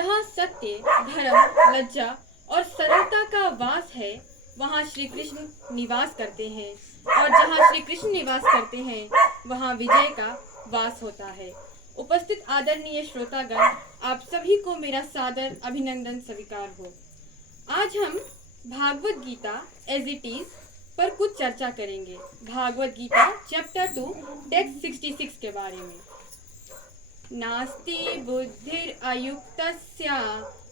जहाँ सत्य, धर्म, लज्जा और सरलता का वास है, वहाँ श्री कृष्ण निवास करते हैं। और जहाँ श्री कृष्ण निवास करते हैं, वहाँ विजय का वास होता है। उपस्थित आदरणीय श्रोतागण, आप सभी को मेरा सादर अभिनंदन स्वीकार हो। आज हम Bhagavad Gita as it is पर कुछ चर्चा करेंगे। भागवत गीता चैप्टर 2 टेक्स्ट 66 के बारे में। नास्ति बुद्धिर अयुक्तस्य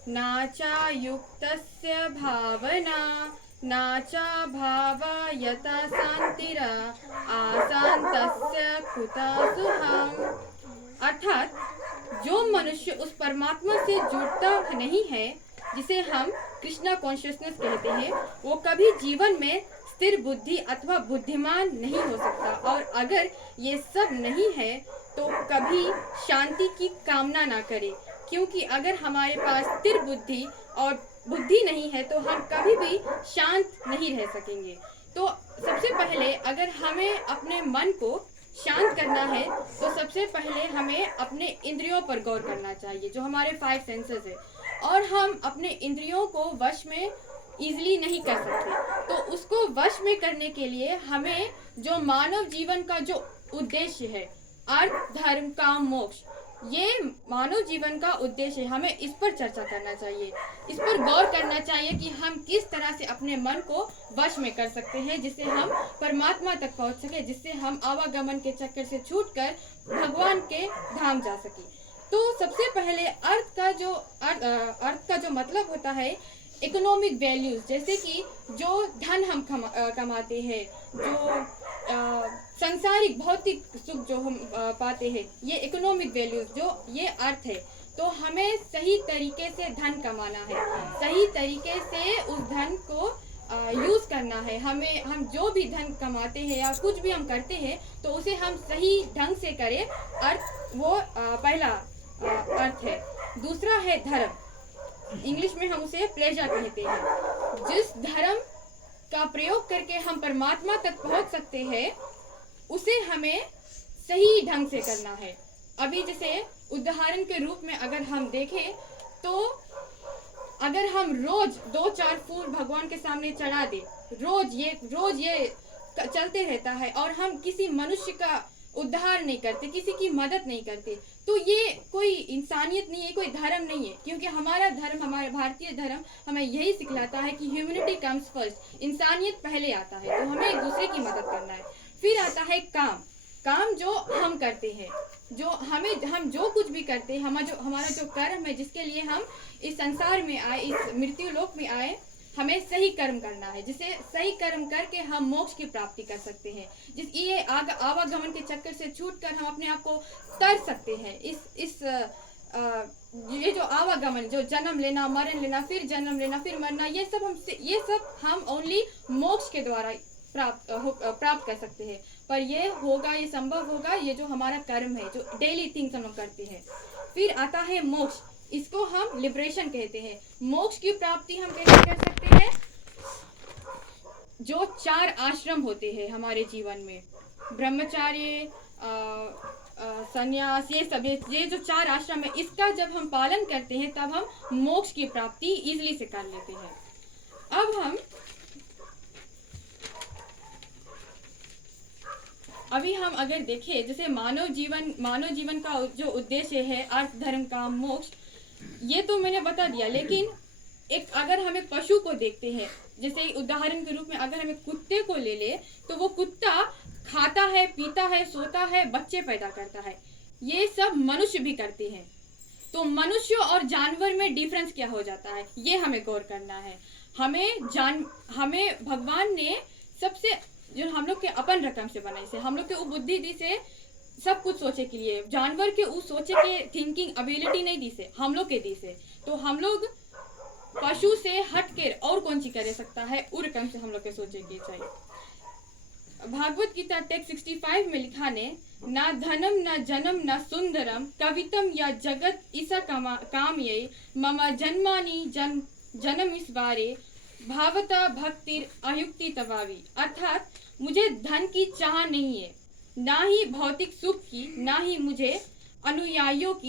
नाचा युक्तस्य भावना नाचा भावयता शांतिरा आशांतस्य कुता सुखम। अर्थात जो मनुष्य उस परमात्मा से जुड़ता नहीं है, जिसे हम कृष्णा कॉन्शियसनेस कहते हैं, वो कभी जीवन में स्थिर बुद्धि अथवा बुद्धिमान नहीं हो सकता। और अगर ये सब नहीं है तो कभी शांति की कामना ना करे, क्योंकि अगर हमारे पास स्थिर बुद्धि और बुद्धि नहीं है तो हम कभी भी शांत नहीं रह सकेंगे। तो सबसे पहले अगर हमें अपने मन को शांत करना है तो सबसे पहले हमें अपने इंद्रियों पर गौर करना चाहिए, जो हमारे 5 सेंसेस है। और हम अपने इंद्रियों को वश में इजीली नहीं कर सकते, तो उसको वश में करने के लिए हमें जो मानव जीवन का जो उद्देश्य है, अर्थ, धर्म, काम, मोक्ष, ये मानव जीवन का उद्देश्य है, हमें इस पर चर्चा करना चाहिए, इस पर गौर करना चाहिए कि हम किस तरह से अपने मन को वश में कर सकते हैं, जिससे हम परमात्मा तक पहुंच सके, जिससे हम आवागमन के चक्कर से छूटकर भगवान के धाम जा सके। तो सबसे पहले अर्थ का जो मतलब होता है इकोनॉमिक वैल्यूज, जैसे कि जो धन हम कमाते हैं, जो सांसारिक भौतिक सुख जो हम पाते हैं, ये इकोनॉमिक वैल्यूज, जो ये अर्थ है। तो हमें सही तरीके से धन कमाना है, सही तरीके से उस धन को यूज करना है। हम जो भी धन कमाते हैं या कुछ भी हम करते हैं तो उसे हम सही ढंग से करें। अर्थ वो पहला अर्थ है। दूसरा है धर्म, इंग्लिश में हम उसे प्लेजर कहते हैं। जिस धर्म का प्रयोग करके हम परमात्मा तक पहुंच सकते हैं, उसे हमें सही ढंग से करना है। अभी जैसे उदाहरण के रूप में अगर हम देखें तो अगर हम रोज 2-4 फूल भगवान के सामने चढ़ा दे, रोज ये चलते रहता है और हम किसी मनुष्य का उद्धार नहीं करते, किसी की मदद नहीं करते, तो ये कोई इंसानियत नहीं है, कोई धर्म नहीं है। क्योंकि हमारा धर्म, हमारा भारतीय धर्म हमें यही सिखलाता है कि ह्यूमैनिटी कम्स फर्स्ट, इंसानियत पहले आता है, तो हमें एक दूसरे की मदद करना है। फिर आता है काम जो हम करते हैं, हम जो कुछ भी करते हैं, हमारा जो कर्म है, जिसके लिए हम इस संसार में आए, इस मृत्यु लोक में आए, हमें सही कर्म करना है, जिसे सही कर्म करके हम मोक्ष की प्राप्ति कर सकते हैं। ये आवागमन के चक्कर से छूटकर हम अपने आप को तर सकते हैं। ये जो आवागमन, जो जन्म लेना, मरण लेना, फिर जन्म लेना, फिर मरना, ये सब हम ओनली मोक्ष के द्वारा प्राप्त कर सकते हैं। पर ये संभव होगा ये जो हमारा कर्म है, जो डेली थिंग्स हम लोग करते हैं। फिर आता है मोक्ष, इसको हम लिबरेशन कहते हैं। मोक्ष की प्राप्ति हम कैसे कर सकते हैं? जो 4 आश्रम होते हैं हमारे जीवन में, ब्रह्मचार्य, संन्यास, ये जो 4 आश्रम है, इसका जब हम पालन करते हैं तब हम मोक्ष की प्राप्ति इजीली से कर लेते हैं। अभी हम अगर देखें, जैसे मानव जीवन का जो उद्देश्य है, अर्थ, धर्म, काम, मोक्ष, ये तो मैंने बता दिया। लेकिन अगर हम एक पशु को देखते हैं, जैसे उदाहरण के रूप में अगर हम एक कुत्ते को ले ले, तो वो कुत्ता खाता है, पीता है, सोता है, बच्चे पैदा करता है, ये सब मनुष्य भी करते हैं। तो मनुष्य और जानवर में डिफरेंस क्या हो जाता है, ये हमें गौर करना है। हमें भगवान ने सबसे जो हम लोग के अपन रकम से बनाई से, हम लोग के बुद्धि दी से सब कुछ सोचे के लिए, जानवर के उस सोचे के थिंकिंग एबिलिटी नहीं दी से, हम लोग के दी से। तो हम लोग पशु से हट के और कौन सी कर सकता है, उस रकम से हम लोग के सोचे के चाहिए। भागवत गीता टेक्स्ट 65 में लिखा ने, ना धनम ना जन्म ना सुंदरम कवितम या जगत ईसा काम ये मम जन्मानी जन्म इस बारे भावता भक्तिर अयुक्ति तवावी। अर्थात मुझे धन की चाह नहीं है, ना ही भौतिक सुख की, ना ही मुझे अनुयायियों की